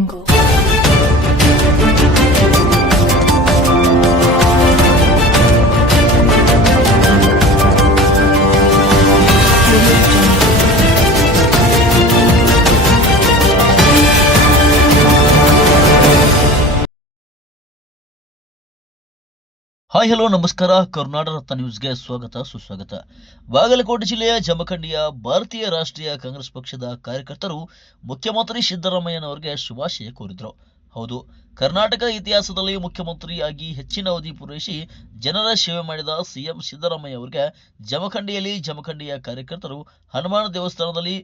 jungle. Hi hello ನಮಸ್ಕಾರ. ಕರ್ನಾಟಕ ರತ್ನ ನ್ಯೂಸ್ಗೆ ಸ್ವಾಗತ, ಸುಸ್ವಾಗತ. ಬಾಗಲಕೋಟೆ ಜಿಲ್ಲೆಯ ಜಮಖಂಡಿಯ ಭಾರತೀಯ ರಾಷ್ಟ್ರೀಯ ಕಾಂಗ್ರೆಸ್ ಪಕ್ಷದ ಕಾರ್ಯಕರ್ತರು ಮುಖ್ಯಮಂತ್ರಿ ಸಿದ್ದರಾಮಯ್ಯನವರಿಗೆ ಶುಭಾಶಯ ಕೋರಿದರು. ಹೌದು, ಕರ್ನಾಟಕ ಇತಿಹಾಸದಲ್ಲಿ ಮುಖ್ಯಮಂತ್ರಿಯಾಗಿ ಹೆಚ್ಚಿನ ಅವಧಿ ಪೂರೈಸಿ ಜನರ ಸೇವೆ ಮಾಡಿದ ಸಿಎಂ ಸಿದ್ದರಾಮಯ್ಯ ಅವರಿಗೆ ಜಮಖಂಡಿಯಲ್ಲಿ ಜಮಖಂಡಿಯ ಕಾರ್ಯಕರ್ತರು ಹನುಮಾನ ದೇವಸ್ಥಾನದಲ್ಲಿ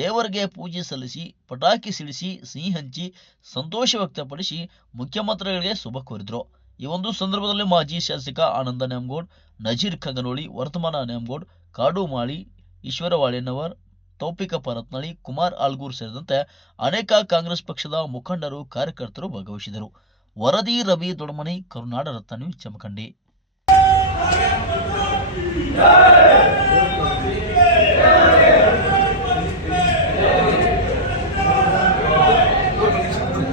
ದೇವರಿಗೆ ಪೂಜೆ ಸಲ್ಲಿಸಿ, ಪಟಾಕಿ ಸಿಡಿಸಿ, ಸಿಹಿ ಹಂಚಿ ಸಂತೋಷ ವ್ಯಕ್ತಪಡಿಸಿ ಮುಖ್ಯಮಂತ್ರಿಗಳಿಗೆ ಶುಭ ಕೋರಿದರು. ಈ ಒಂದು ಸಂದರ್ಭದಲ್ಲಿ ಮಾಜಿ ಶಾಸಕ ಆನಂದ ನ್ಯಾಮಗೌಡ್ ನಜೀರ್ ಖಗನೋಳಿ ವರ್ತಮಾನ ನ್ಯಾಮಗೌಡ್ ಕಾಡು ಮಾಳಿ ಈಶ್ವರವಾಳೆನವರ್ ತೌಪಿಕ ಪರತ್ನಳ್ಳಿ ಕುಮಾರ್ ಆಲ್ಗೂರ್ ಸೇರಿದಂತೆ ಅನೇಕ ಕಾಂಗ್ರೆಸ್ ಪಕ್ಷದ ಮುಖಂಡರು ಕಾರ್ಯಕರ್ತರು ಭಾಗವಹಿಸಿದರು. ವರದಿ ರವಿ ದೊಡಮನಿ ಕರುನಾಡ ರತ್ನ ನ್ಯೂಸ್ ಜಮಖಂಡಿ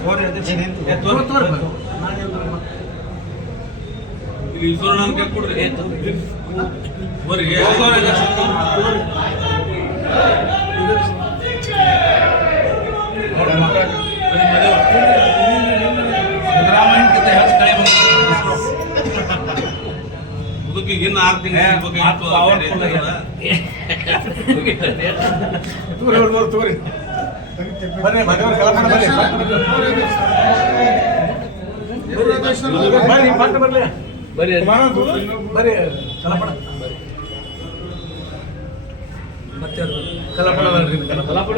ಈಶ್ವರ ನಮ್ಗೆ ಇನ್ನು ಆರು ತಿಂಗಳು ಬರ್ರಿ ಬನ್ನಿ ಕಲಾಪನ ಬರ್ರಿ ಬನ್ನಿ. ಬನ್ನಿ ಬರ್ಲಿ. ಬರ್ರಿ ಬರ್ರಿ ಬರೀ ಮತ್ತೆ ಕಲಾಪನ ಬರ್ರಿ ಕಲಾಪನ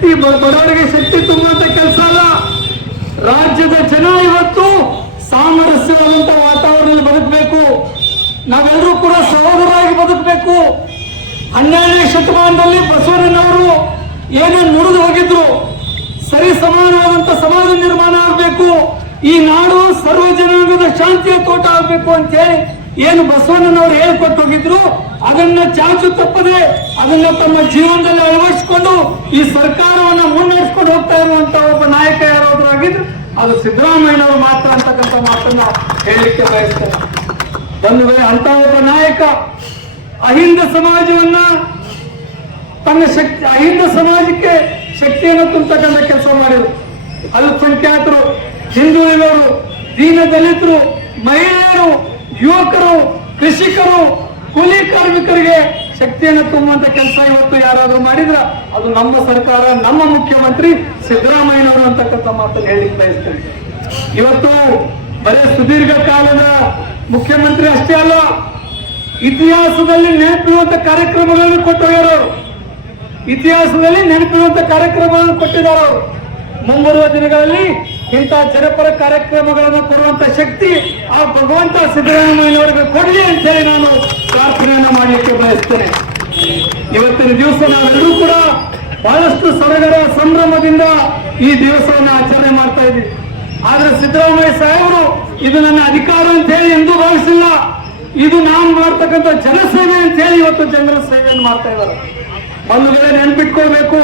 ಶಕ್ತಿ ಬಡವರಿಗೆ ಶಕ್ತಿ ತುಂಬುವಂತ ಕೆಲಸ ಅಲ್ಲ. ರಾಜ್ಯದ ಜನ ಇವತ್ತು ಸಾಮರಸ್ಯವಾದಂತ ವಾತಾವರಣದಲ್ಲಿ ಬದುಕಬೇಕು. ನಾವೆಲ್ಲರೂ ಕೂಡ ಸಹೋದರಾಗಿ ಬದುಕಬೇಕು. ಹನ್ನೆರಡನೇ ಶತಮಾನದಲ್ಲಿ ಬಸವಣ್ಣನವರು ಏನೇನು ಮುರಿದು ಹೋಗಿದ್ರು, ಸರಿ ಸಮಾನವಾದಂತ ಸಮಾಜ ನಿರ್ಮಾಣ ಆಗಬೇಕು. ಈ ನಾಡು ಸರ್ವ ಜನಾಂಗದ ಶಾಂತಿಯ ತೋಟ ಆಗಬೇಕು ಅಂತ ಹೇಳಿ ಏನು ಬಸವಣ್ಣನವರು ಹೇಳ್ಕೊಟ್ಟು ಹೋಗಿದ್ರು ಅದನ್ನ ಚಾಚು ತಪ್ಪದೆ ಅದನ್ನ ತಮ್ಮ ಜೀವನದಲ್ಲಿ ಅಳವಡಿಸಿಕೊಂಡು ಈ ಸರ್ಕಾರವನ್ನ ಮುನ್ನಡೆಸ್ಕೊಂಡು ಹೋಗ್ತಾ ಇರುವಂತ ಒಬ್ಬ ನಾಯಕ ಯಾರಾದ್ರೂ ಆಗಿದ್ರು? ಅದು ಸಿದ್ದರಾಮಯ್ಯನವರು ಮಾತ್ರ ಅಂತಕ್ಕಂಥ ಮಾತನ್ನ ಹೇಳಲಿಕ್ಕೆ ಬಯಸ್ತಾರೆ ಬಂಧುಗಳೇ ಅಂತ ಒಬ್ಬ ನಾಯಕ ಅಹಿಂದ ಸಮಾಜವನ್ನ ತನ್ನ ಶಕ್ತಿ, ಅಹಿಂದ ಸಮಾಜಕ್ಕೆ ಶಕ್ತಿಯನ್ನು ತುಂಬತಕ್ಕಂಥ ಕೆಲಸ ಮಾಡಿದರು. ಅಲ್ಪಸಂಖ್ಯಾತರು ಹಿಂದುಳಿದವರು, ದೀನ ದಲಿತರು, ಮಹಿಳೆಯರು ಯುವಕರು, ಕೃಷಿಕರು, ಕೂಲಿ ಕಾರ್ಮಿಕರಿಗೆ ಶಕ್ತಿಯನ್ನು ತುಂಬುವಂತ ಕೆಲಸ ಇವತ್ತು ಯಾರಾದರೂ ಮಾಡಿದ್ರ ಅದು ನಮ್ಮ ಸರ್ಕಾರ, ನಮ್ಮ ಮುಖ್ಯಮಂತ್ರಿ ಸಿದ್ದರಾಮಯ್ಯನವರು ಅಂತಕ್ಕಂಥ ಮಾತನ್ನು ಹೇಳಿಕ್ ಬಯಸ್ತೇನೆ. ಇವತ್ತು ಬರೀ ಸುದೀರ್ಘ ಕಾಲದ ಮುಖ್ಯಮಂತ್ರಿ ಅಷ್ಟೇ ಅಲ್ಲ, ಇತಿಹಾಸದಲ್ಲಿ ನೆನಪಿರುವಂತ ಕಾರ್ಯಕ್ರಮಗಳನ್ನು ಕೊಟ್ಟವರು ಇತಿಹಾಸದಲ್ಲಿ ನೆನಪಿರುವಂತ ಕಾರ್ಯಕ್ರಮಗಳನ್ನು ಕೊಟ್ಟಿದ್ದಾರೆ ಮುಂಬರುವ ದಿನಗಳಲ್ಲಿ ಇಂಥ ಜನಪರ ಕಾರ್ಯಕ್ರಮಗಳನ್ನು ಕೊಡುವಂತ ಶಕ್ತಿ ಆ ಭಗವಂತ ಸಿದ್ದರಾಮಯ್ಯನವರಿಗೆ ಕೊಡಲಿ ಅಂತ ಹೇಳಿ ನಾನು ಪ್ರಾರ್ಥನೆಯನ್ನು ಮಾಡಲಿಕ್ಕೆ ಬಯಸ್ತೇನೆ. ಇವತ್ತಿನ ದಿವಸ ನಾವೆಲ್ಲರೂ ಕೂಡ ಬಹಳಷ್ಟು ಸಡಗರ ಸಂಭ್ರಮದಿಂದ ಈ ದಿವಸವನ್ನು ಆಚರಣೆ ಮಾಡ್ತಾ ಇದ್ದೀವಿ. ಆದ್ರೆ ಸಿದ್ದರಾಮಯ್ಯ ಸಾಹೇಬರು ಇದು ನನ್ನ ಅಧಿಕಾರ ಅಂತ ಹೇಳಿ ಎಂದೂ ಭಾವಿಸಿಲ್ಲ. ಇದು ನಾನು ಮಾಡ್ತಕ್ಕಂಥ ಜನಸೇವೆ ಅಂತ ಹೇಳಿ ಇವತ್ತು ಜನರ ಸೇವೆಯನ್ನು ಮಾಡ್ತಾ ಇದ್ದಾರೆ. ಬಂಧುಗಳೇ ನೆನ್ಪಿಟ್ಕೊಳ್ಬೇಕು.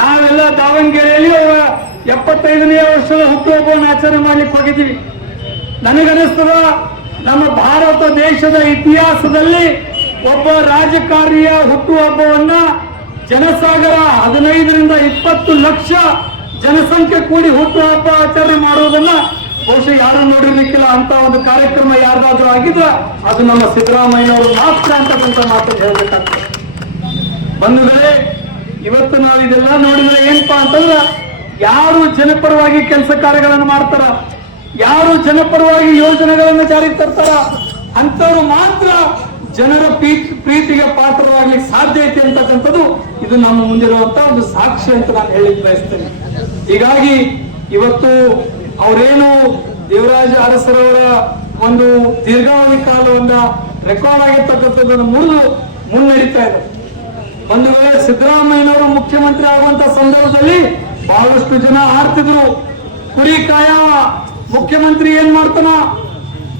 ನಾವೆಲ್ಲ ದಾವಣಗೆರೆಯಲ್ಲಿ ಅವರ ಎಪ್ಪತ್ತೈದನೇ ವರ್ಷದ ಹುಟ್ಟುಹಬ್ಬವನ್ನು ಆಚರಣೆ ಮಾಡ್ಲಿಕ್ಕೆ ಹೋಗಿದ್ದೀವಿ. ನನಗನಿಸ್ತದ ನಮ್ಮ ಭಾರತ ದೇಶದ ಇತಿಹಾಸದಲ್ಲಿ ಒಬ್ಬ ರಾಜಕಾರಣಿಯ ಹುಟ್ಟುಹಬ್ಬವನ್ನ ಜನಸಾಗರ ಹದಿನೈದರಿಂದ ಇಪ್ಪತ್ತು ಲಕ್ಷ ಜನಸಂಖ್ಯೆ ಕೂಡಿ ಹುಟ್ಟುಹಬ್ಬ ಆಚರಣೆ ಮಾಡುವುದನ್ನ ಬಹುಶಃ ಯಾರು ನೋಡಿರ್ಲಿಕ್ಕಿಲ್ಲ. ಅಂತ ಒಂದು ಕಾರ್ಯಕ್ರಮ ಯಾರ್ದಾದ್ರೂ ಆಗಿದ್ರೆ ಅದು ನಮ್ಮ ಸಿದ್ದರಾಮಯ್ಯನವರು ಮಾತ್ರ ಅಂತಕ್ಕಂಥ ಮಾತು ಹೇಳಬೇಕಾಗ್ತದೆ. ಬಂಧುಗಳೇ, ಇವತ್ತು ನಾವು ಇದೆಲ್ಲ ನೋಡಿದ್ರೆ ಏನಪ್ಪಾ ಅಂತಂದ್ರ ಯಾರು ಜನಪರವಾಗಿ ಕೆಲಸ ಕಾರ್ಯಗಳನ್ನು ಮಾಡ್ತಾರ? ಯಾರು ಜನಪರವಾಗಿ ಯೋಜನೆಗಳನ್ನು ಜಾರಿಗೆ ತರ್ತಾರ? ಅಂತವರು ಮಾತ್ರ ಜನರ ಪ್ರೀತಿ ಪ್ರೀತಿಗೆ ಪಾತ್ರರಾಗ್ಲಿಕ್ಕೆ ಸಾಧ್ಯ ಐತೆ ಅಂತಕ್ಕಂಥದ್ದು ಇದು ನಮ್ಮ ಮುಂದಿರುವಂತ ಒಂದು ಸಾಕ್ಷಿ ಅಂತ ನಾನು ಹೇಳಿ ಬಯಸ್ತೇನೆ. ಹೀಗಾಗಿ ಇವತ್ತು ಅವರೇನು ದೇವರಾಜ ಅರಸರವರ ಒಂದು ದೀರ್ಘಾವಧಿ ಕಾಲವನ್ನ ರೆಕಾರ್ಡ್ ಆಗಿರ್ತಕ್ಕಂಥದ್ದನ್ನು ಮುರಿದು ಮುನ್ನಡೀತಾ ಇದೆ ಒಂದು ವೇಳೆ ಸಿದ್ದರಾಮಯ್ಯನವರು ಮುಖ್ಯಮಂತ್ರಿ ಆಗುವಂತ ಸಂದರ್ಭದಲ್ಲಿ ಬಹಳಷ್ಟು ಜನ ಆಡ್ತಿದ್ರು ಕುರಿ ಕಾಯವ. ಮುಖ್ಯಮಂತ್ರಿ ಏನ್ ಮಾಡ್ತಾನ?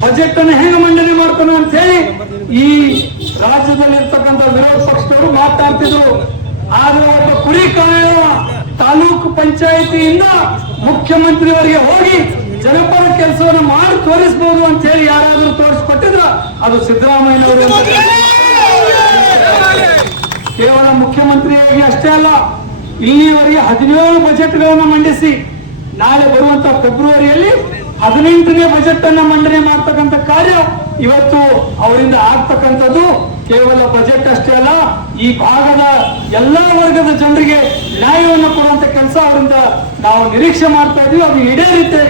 ಬಜೆಟ್ ಅನ್ನು ಹೆಂಗ ಮಂಡನೆ ಮಾಡ್ತಾನ ಅಂತ ಹೇಳಿ ಈ ರಾಜ್ಯದಲ್ಲಿ ಇರ್ತಕ್ಕಂಥ ವಿರೋಧ ಪಕ್ಷದವರು ಮಾತಾಡ್ತಿದ್ರು. ಆದ್ರೆ ಒಬ್ಬ ಕುರಿ ಕಾಯುವ ತಾಲೂಕು ಪಂಚಾಯಿತಿಯಿಂದ ಮುಖ್ಯಮಂತ್ರಿಯವರಿಗೆ ಹೋಗಿ ಜನಪರ ಕೆಲಸವನ್ನು ಮಾಡಿ ತೋರಿಸಬಹುದು ಅಂತ ಹೇಳಿ ಯಾರಾದರೂ ತೋರಿಸ್ಕೊಟ್ಟಿದ್ರ ಅದು ಸಿದ್ದರಾಮಯ್ಯನವರು ಅಂತ ಕೇವಲ ಮುಖ್ಯಮಂತ್ರಿಯಾಗಿ ಅಷ್ಟೇ ಅಲ್ಲ ಇಲ್ಲಿವರೆಗೆ ಹದಿನೇಳು ಬಜೆಟ್ಗಳನ್ನು ಮಂಡಿಸಿ, ನಾಳೆ ಬರುವಂತ ಫೆಬ್ರವರಿಯಲ್ಲಿ ಹದಿನೆಂಟನೇ ಬಜೆಟ್ ಅನ್ನ ಮಂಡನೆ ಮಾಡ್ತಕ್ಕಂಥ ಕಾರ್ಯ ಇವತ್ತು ಅವರಿಂದ ಆಗ್ತಕ್ಕಂಥದ್ದು. ಕೇವಲ ಬಜೆಟ್ ಅಷ್ಟೇ ಅಲ್ಲ, ಈ ಭಾಗದ ಎಲ್ಲಾ ವರ್ಗದ ಜನರಿಗೆ ನ್ಯಾಯವನ್ನು ಕೊಡುವಂತ ಕೆಲಸ ಅವರಿಂದ ನಾವು ನಿರೀಕ್ಷೆ ಮಾಡ್ತಾ ಇದೀವಿ. ಅದು ಈಡೇರಿತೆ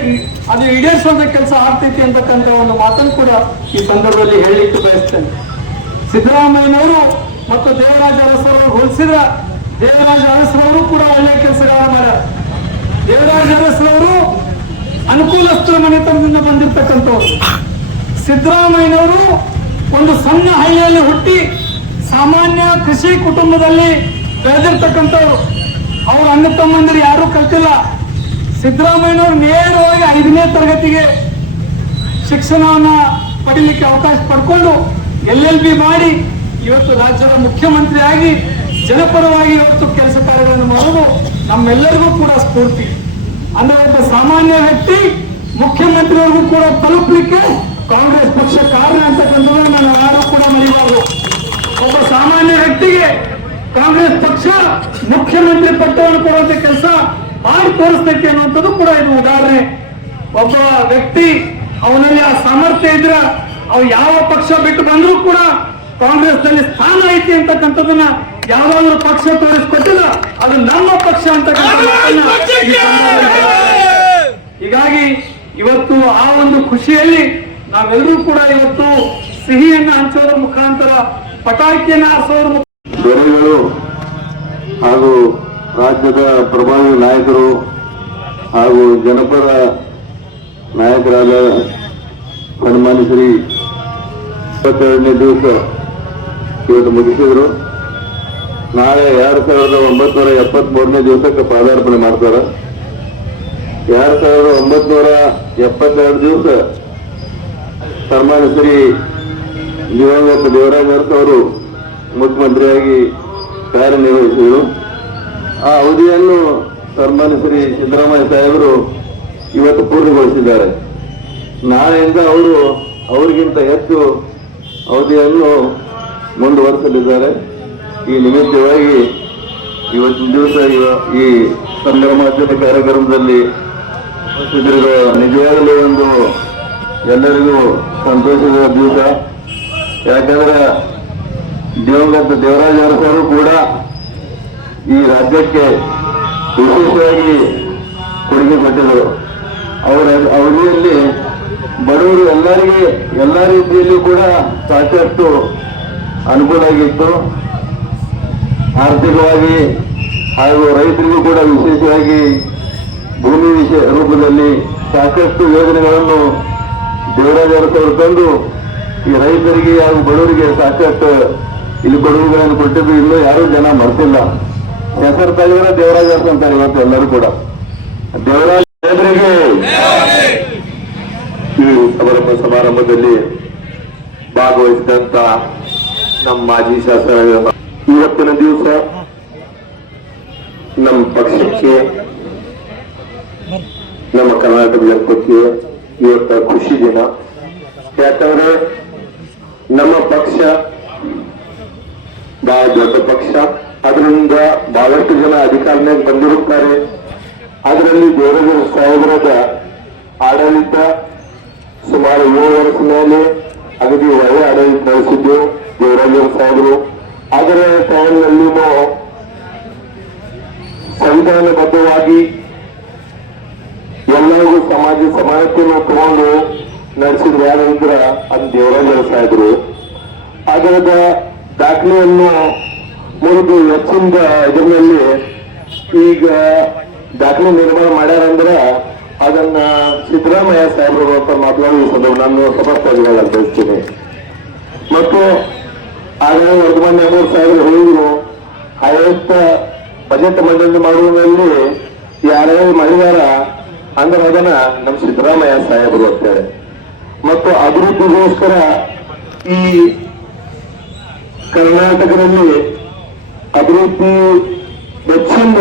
ಅದು ಈಡೇರಿಸುವಂತ ಕೆಲಸ ಆಗ್ತೈತಿ ಅಂತಕ್ಕಂಥ ಒಂದು ಮಾತನ್ನು ಕೂಡ ಈ ಸಂದರ್ಭದಲ್ಲಿ ಹೇಳಲಿಕ್ಕೆ ಬಯಸ್ತೇನೆ. ಸಿದ್ದರಾಮಯ್ಯನವರು ಮತ್ತು ದೇವರಾಜ ಅರಸರವರು ಹೋಲಿಸಿದ್ರ ದೇವರಾಜ ಅರಸರವರು ಕೂಡ ಒಳ್ಳೆಯ ಕೆಲಸಗಳನ್ನು ಮಾಡ್ಯಾರ. ದೇವರಾಜ ಅರಸರವರು ಅನುಕೂಲಸ್ಥರ ಮನೆತನದಿಂದ ಬಂದಿರತಕ್ಕಂಥವ್ರು. ಸಿದ್ದರಾಮಯ್ಯನವರು ಒಂದು ಸಣ್ಣ ಹಳ್ಳಿಯಲ್ಲಿ ಹುಟ್ಟಿ ಸಾಮಾನ್ಯ ಕೃಷಿ ಕುಟುಂಬದಲ್ಲಿ ಬೆಳೆದಿರ್ತಕ್ಕಂಥವ್ರು. ಅವ್ರ ಅಣ್ಣ ತಮ್ಮಂದಿರು ಯಾರೂ ಕಲ್ತಿಲ್ಲ. ಸಿದ್ದರಾಮಯ್ಯನವರು ನೇರವಾಗಿ ಐದನೇ ತರಗತಿಗೆ ಶಿಕ್ಷಣವನ್ನ ಪಡೀಲಿಕ್ಕೆ ಅವಕಾಶ ಪಡ್ಕೊಂಡು ಎಲ್ ಎಲ್ ಬಿ ಮಾಡಿ ಇವತ್ತು ರಾಜ್ಯದ ಮುಖ್ಯಮಂತ್ರಿ ಆಗಿ ಜನಪರವಾಗಿ ಇವತ್ತು ಕೆಲಸ ಕಾರ್ಯಗಳನ್ನು ಮಾಡೋದು ನಮ್ಮೆಲ್ಲರಿಗೂ ಕೂಡ ಸ್ಫೂರ್ತಿ. ಅಂದ್ರೆ ಒಬ್ಬ ಸಾಮಾನ್ಯ ವ್ಯಕ್ತಿ, ಮುಖ್ಯಮಂತ್ರಿಯವರಿಗೂ ಕೂಡ ತಲುಪಲಿಕ್ಕೆ ಕಾಂಗ್ರೆಸ್ ಪಕ್ಷ ಕಾರಣ ಅಂತಕ್ಕಂಥದ್ದು ನಾನು ಯಾರು ಕೂಡ ಮರಿಬಾರದು. ಒಬ್ಬ ಸಾಮಾನ್ಯ ವ್ಯಕ್ತಿಗೆ ಕಾಂಗ್ರೆಸ್ ಪಕ್ಷ ಮುಖ್ಯಮಂತ್ರಿ ಪಟ್ಟವನ್ನು ಕೊಡುವಂತ ಕೆಲಸ ಮಾಡಿ ತೋರಿಸ್ತೈತಿ ಅನ್ನುವಂಥದ್ದು ಕೂಡ ಇದು ಉದಾಹರಣೆ. ಒಬ್ಬ ವ್ಯಕ್ತಿ ಅವನಲ್ಲಿ ಆ ಸಾಮರ್ಥ್ಯ ಇದ್ರ ಅವ್ ಯಾವ ಪಕ್ಷ ಬಿಟ್ಟು ಬಂದರೂ ಕೂಡ ಕಾಂಗ್ರೆಸ್ನಲ್ಲಿ ಸ್ಥಾನ ಐತಿ ಅಂತಕ್ಕಂಥದ್ದನ್ನ ಯಾವ್ದಾದ್ರು ಪಕ್ಷ ತೋರಿಸ್ಕೊಟ್ಟಿಲ್ಲ ಅದು ನಮ್ಮ ಪಕ್ಷ ಅಂತ. ಹೀಗಾಗಿ ಇವತ್ತು ಆ ಒಂದು ಖುಷಿಯಲ್ಲಿ ನಾವೆಲ್ಲರೂ ಕೂಡ ಇವತ್ತು ಸಿಹಿಯನ್ನ ಹಂಚೋದ್ರ ಮುಖಾಂತರ ಪಟಾಕಿಯನ್ನ ಹಾರಿಸೋದ್ರ ಮುಖಾಂತರ ದೊರೆಗಳು ಹಾಗೂ ರಾಜ್ಯದ ಪ್ರಭಾವಿ ನಾಯಕರು ಹಾಗೂ ಜನಪದ ನಾಯಕರಾದ ಸನ್ಮಾನ್ಯ ಶ್ರೀ ಇಪ್ಪತ್ತೆರಡನೇ ದಿವಸ ಇವತ್ತು ಮುಗಿಸಿದ್ರು ನಾಳೆ ಎರಡು ಸಾವಿರದ ಒಂಬತ್ನೂರ ಎಪ್ಪತ್ಮೂರನೇ ದಿವಸಕ್ಕೆ ಪಾದಾರ್ಪಣೆ ಮಾಡ್ತಾರ. ಎರಡ್ ಸಾವಿರದ ಒಂಬತ್ನೂರ ಎಪ್ಪತ್ತೆರಡು ದಿವಸ ಸನ್ಮಾನ್ಯ ಶ್ರೀ ದಿವಂಗತ ದೇವರಾಜ ಅವರು ಮುಖ್ಯಮಂತ್ರಿಯಾಗಿ ಕಾರ್ಯನಿರ್ವಹಿಸಿದರು. ಆ ಅವಧಿಯನ್ನು ಸನ್ಮಾನ್ಯ ಶ್ರೀ ಸಿದ್ದರಾಮಯ್ಯ ಸಾಹೇಬರು ಇವತ್ತು ಪೂರ್ಣಗೊಳಿಸಿದ್ದಾರೆ. ನಾಳೆಯಿಂದ ಅವರು ಅವರಿಗಿಂತ ಹೆಚ್ಚು ಅವಧಿಯನ್ನು ಮುಂದುವರಿಸಲಿದ್ದಾರೆ. ಈ ನಿಮಿತ್ತವಾಗಿ ಇವತ್ತಿನ ದಿವಸ ಈ ಸಂಭ್ರಮಾಚರಣೆ ಕಾರ್ಯಕ್ರಮದಲ್ಲಿ ನಿಜವಾಗಲೂ ಒಂದು ಎಲ್ಲರಿಗೂ ಸಂತೋಷದ ದಿವಸ. ಯಾಕಂದ್ರೆ ದಿವಂಗತ ದೇವರಾಜ ಅರಸರು ಕೂಡ ಈ ರಾಜ್ಯಕ್ಕೆ ವಿಶೇಷವಾಗಿ ಕೊಡುಗೆ ಕೊಟ್ಟಿದ್ದರು. ಅವರ ಅವಧಿಯಲ್ಲಿ ಬಡವರು ಎಲ್ಲರಿಗೆ, ಎಲ್ಲ ರೀತಿಯಲ್ಲೂ ಕೂಡ ಸಾಕಷ್ಟು ಅನುಕೂಲ ಆಗಿತ್ತು. ಆರ್ಥಿಕವಾಗಿ ಹಾಗೂ ರೈತರಿಗೂ ಕೂಡ ವಿಶೇಷವಾಗಿ ಭೂಮಿ ವಿಷಯ ರೂಪದಲ್ಲಿ ಸಾಕಷ್ಟು ಯೋಜನೆಗಳನ್ನು ದೇವರಾಜವರು ತಂದು ಈ ರೈತರಿಗೆ ಹಾಗೂ ಬಡವರಿಗೆ ಸಾಕಷ್ಟು ಇಲ್ಲಿ ಕೊಡುಗೆಗಳನ್ನು ಕೊಟ್ಟಿದ್ದು ಇನ್ನೂ ಯಾರೂ ಜನ ಮರ್ತಿಲ್ಲ. ಹೆಸರು ತಳಿದ್ರೆ ದೇವರಾಜ ಅಂತಾರೆ ಇವತ್ತು ಎಲ್ಲರೂ ಕೂಡ. ದೇವರಾಜ ಸಾಹೇಬರಿಗೆ ಈ ಸಮಾರಂಭ ಸಮಾರಂಭದಲ್ಲಿ ಭಾಗವಹಿಸಿದಂತ ನಮ್ಮ ಮಾಜಿ ಶಾಸಕ ಇವತ್ತಿನ ದಿವಸ ನಮ್ಮ ಪಕ್ಷಕ್ಕೆ, ನಮ್ಮ ಕರ್ನಾಟಕ ಜನಪಕ್ಕೆ ಇವತ್ತ ಖುಷಿ ದಿನ. ಯಾಕಂದ್ರೆ ನಮ್ಮ ಪಕ್ಷ ಬಹಳ ದೊಡ್ಡ ಪಕ್ಷ. ಅದರಿಂದ ಬಹಳಷ್ಟು ಜನ ಅಧಿಕಾರನೇ ಬಂದಿರುತ್ತಾರೆ. ಅದರಲ್ಲಿ ದೇವರಾಜ ಸಾಹೇಬರದ ಆಡಳಿತ ಸುಮಾರು ಏಳು ವರ್ಷ ಮೇಲೆ ಅಗದಿ ಒಳ್ಳೆ ಆಡಳಿತ ನಡೆಸಿದ್ದು ದೇವರಾಜ ಸಾಹೇಬರು ಅದರ ಟೈಮ್ನಲ್ಲಿನೂ ಸಂವಿಧಾನಬದ್ಧವಾಗಿ ಎಲ್ಲರಿಗೂ ಸಮಾಜ ಸಮಾನತೆಯನ್ನು ತಗೊಂಡು ನಡೆಸಿದ್ರು ಯಾರಂದ್ರ ಅದು ದೇವರಾಜ ಸಾಹೇಬರು. ಅದರದ ದಾಖಲೆಯನ್ನು ಮುರಿದು ಹೆಚ್ಚಿನ ಇದರಲ್ಲಿ ಈಗ ದಾಖಲೆ ನಿರ್ಮಾಣ ಮಾಡ್ಯಾರಂದ್ರ ಅದನ್ನ ಸಿದ್ದರಾಮಯ್ಯ ಸಾಹೇಬರು ಅಂತ ಮಾತನಾಡಿ ನಾನು ಸಭಾಸ್ಥಳಗಳ ಬಯಸ್ತೀನಿ ಮತ್ತು ಆಗ ವರ್ಧಮಾನ್ ಮೂರು ಸಾವಿರ ಹೇಳಿದ್ರು. ಹೈಯೆಸ್ಟ್ ಬಜೆಟ್ ಮಂಡನೆ ಮಾಡುವುದರಲ್ಲಿ ಯಾರ್ಯಾರು ಮಾಡಿದಾರ ಅಂದ್ರೆ ಅದನ್ನ ನಮ್ಮ ಸಿದ್ದರಾಮಯ್ಯ ಸಾಹೇಬರು ಅಂತೇಳಿ. ಮತ್ತು ಅಭಿವೃದ್ಧಿಗೋಸ್ಕರ ಈ ಕರ್ನಾಟಕದಲ್ಲಿ ಅಭಿವೃದ್ಧಿ ಹೆಚ್ಚಿಂದ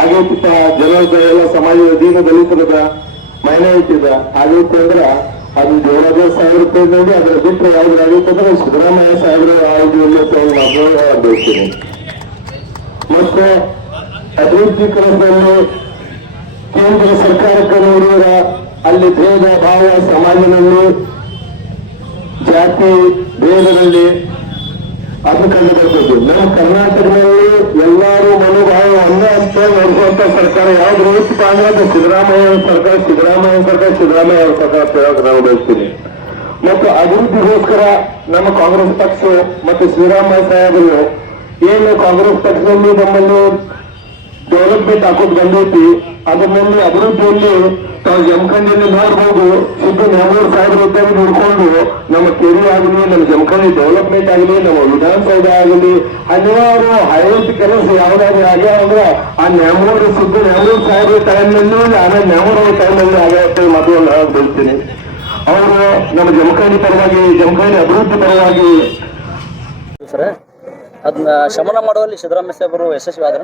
ಆಗೈತಿ ಜನರದ ಎಲ್ಲ ಸಮಾಜದ ದೀನ ದಲಿತರದ ಮೈನಾರಿಟಿದ ಆಗೈತಿ ಅಂದ್ರ ಅದು ದೇವರಾಜ ಸಾವಿರ ರೂಪಾಯಿ ಅದರ ಬಿಟ್ಟರೆ ಯಾವ್ದು ಆಗೈತೆ ಅಂದ್ರೆ ಸಿದ್ದರಾಮಯ್ಯ ಅಂತ ಹೇಳಿ ಮತ್ತು ಅಭಿವೃದ್ಧಿ ಕ್ರಮದಲ್ಲಿ ಕೇಂದ್ರ ಸರ್ಕಾರಕ್ಕೆ ನೋಡುವ ಅಲ್ಲಿ ಭೇದ ಭಾವ ಸಮಾಜದಲ್ಲಿ, ಜಾತಿ ಭೇದದಲ್ಲಿ ಅದು ಕಂಡುಬರ್ತದೆ. ನಮ್ಮ ಕರ್ನಾಟಕದಲ್ಲಿ ಎಲ್ಲರೂ ಮನೋಭಾವ ಒಂದೇ ಅಂತ ನಡೆಸುವಂತ ಸರ್ಕಾರ, ಯಾವ್ದು ಅದು ಸಿದ್ದರಾಮಯ್ಯ ಸರ್ಕಾರ ಸಿದ್ದರಾಮಯ್ಯ ಸರ್ಕಾರ ಸಿದ್ದರಾಮಯ್ಯ ಸರ್ಕಾರ ನಾನು ಬಯಸ್ತೀನಿ. ಮತ್ತು ಅಭಿವೃದ್ಧಿಗೋಸ್ಕರ ನಮ್ಮ ಕಾಂಗ್ರೆಸ್ ಪಕ್ಷ ಮತ್ತು ಶ್ರೀರಾಮಯ್ಯ ಸಾಹೇಬರು ಏನು ಕಾಂಗ್ರೆಸ್ ಪಕ್ಷದಲ್ಲಿ ನಮ್ಮಲ್ಲಿ ಡೆವಲಪ್ಮೆಂಟ್ ಹಾಕೋದು ಬಂದೈತಿ ಅದರಲ್ಲಿ ಅಭಿವೃದ್ಧಿಯಲ್ಲಿ ತಾವು ಜಮಖಂಡಿಯಲ್ಲಿ ನೋಡ್ಬೋದು, ಸಿದ್ದು ನೆಹರೂರು ಸಾಹೇಬರ ಇದ್ದಾಗ ನೋಡ್ಕೊಂಡು ನಮ್ಮ ಕೆರೆ ಆಗಲಿ, ನಮ್ಮ ಜಮಖಂಡಿ ಡೆವಲಪ್ಮೆಂಟ್ ಆಗಲಿ, ನಮ್ಮ ವಿಧಾನಸೌಧ ಆಗಲಿ, ಹಲವಾರು ಹೈಯೆಸ್ಟ್ ಕೆಲಸ ಯಾವ್ದಾದ್ರು ಆಗ್ಯಾವ ಅಂದ್ರೆ ಆ ನೆಹರೂರು ಸಿದ್ದು ನೆಹರೂರು ಸಾಹೇಬರ ಟೈಮ್ನಲ್ಲಿ ಆಮೇಲೆ ನೆಹರೂರು ಟೈಮ್ನಲ್ಲಿ ಆಗ್ಯಾವ ಮದುವೆ ನಾನು ಬೀಳ್ತೀನಿ ಅವರು ನಮ್ಮ ಜಮಖಾನಿ ಪರವಾಗಿ ಜಮಖಾನಿ ಅಭಿವೃದ್ಧಿ ಪರವಾಗಿ ಸರ್ ಅದನ್ನ ಶಮನ ಮಾಡುವಲ್ಲಿ ಸಿದ್ದರಾಮಯ್ಯ ಸಾಹೇಬರು ಯಶಸ್ವಿ ಆದ್ರ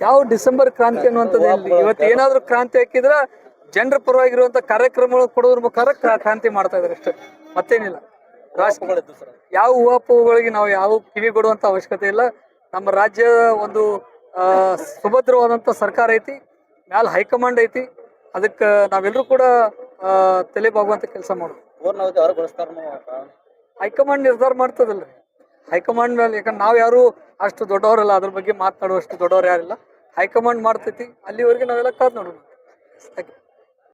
ಯಾವ ಡಿಸೆಂಬರ್ ಕ್ರಾಂತಿ ಅನ್ನುವಂಥದ್ದು ಇಲ್ಲಿ ಇವತ್ತು ಏನಾದ್ರೂ ಕ್ರಾಂತಿ ಹಾಕಿದ್ರ ಜನರ ಪರವಾಗಿರುವಂತ ಕಾರ್ಯಕ್ರಮಗಳು ಕೊಡೋದ್ರ ಮುಖಾಂತರ ಕ್ರಾ- ಕ್ರಾಂತಿ ಮಾಡ್ತಾ ಇದಾರೆ ಅಷ್ಟೇ. ಮತ್ತೇನಿಲ್ಲ. ರಾಜಕೀಯ ಯಾವ ಊಹಾಪೋಹಗಳಿಗೆ ನಾವು ಯಾವ ಕಿವಿ ಕೊಡುವಂತ ಅವಶ್ಯಕತೆ ಇಲ್ಲ. ನಮ್ಮ ರಾಜ್ಯ ಒಂದು ಆ, ಸುಭದ್ರವಾದಂತ ಸರ್ಕಾರ ಐತಿ. ಮ್ಯಾಲ ಹೈಕಮಾಂಡ್ ಐತಿ. ಅದಕ್ಕೆ ನಾವೆಲ್ಲರೂ ಕೂಡ ಆ, ತಲೆಬಾಗುವಂತ ಕೆಲಸ ಮಾಡೋದು ಹೈಕಮಾಂಡ್ ನಿರ್ಧಾರ ಮಾಡ್ತದಲ್ರಿ ಹೈಕಮಾಂಡ್ ಮೇಲೆ ಯಾಕಂದ್ರೆ ನಾವು ಯಾರು ಅಷ್ಟು ದೊಡ್ಡವರಲ್ಲ ಅದ್ರ ಬಗ್ಗೆ ಮಾತನಾಡುವಷ್ಟು ದೊಡ್ಡವ್ರು ಯಾರಿಲ್ಲ. ಹೈಕಮಾಂಡ್ ಮಾಡ್ತೈತಿ ಅಲ್ಲಿವರೆಗೆ ನಾವೆಲ್ಲ ಕಾದ್ ನೋಡೋಣ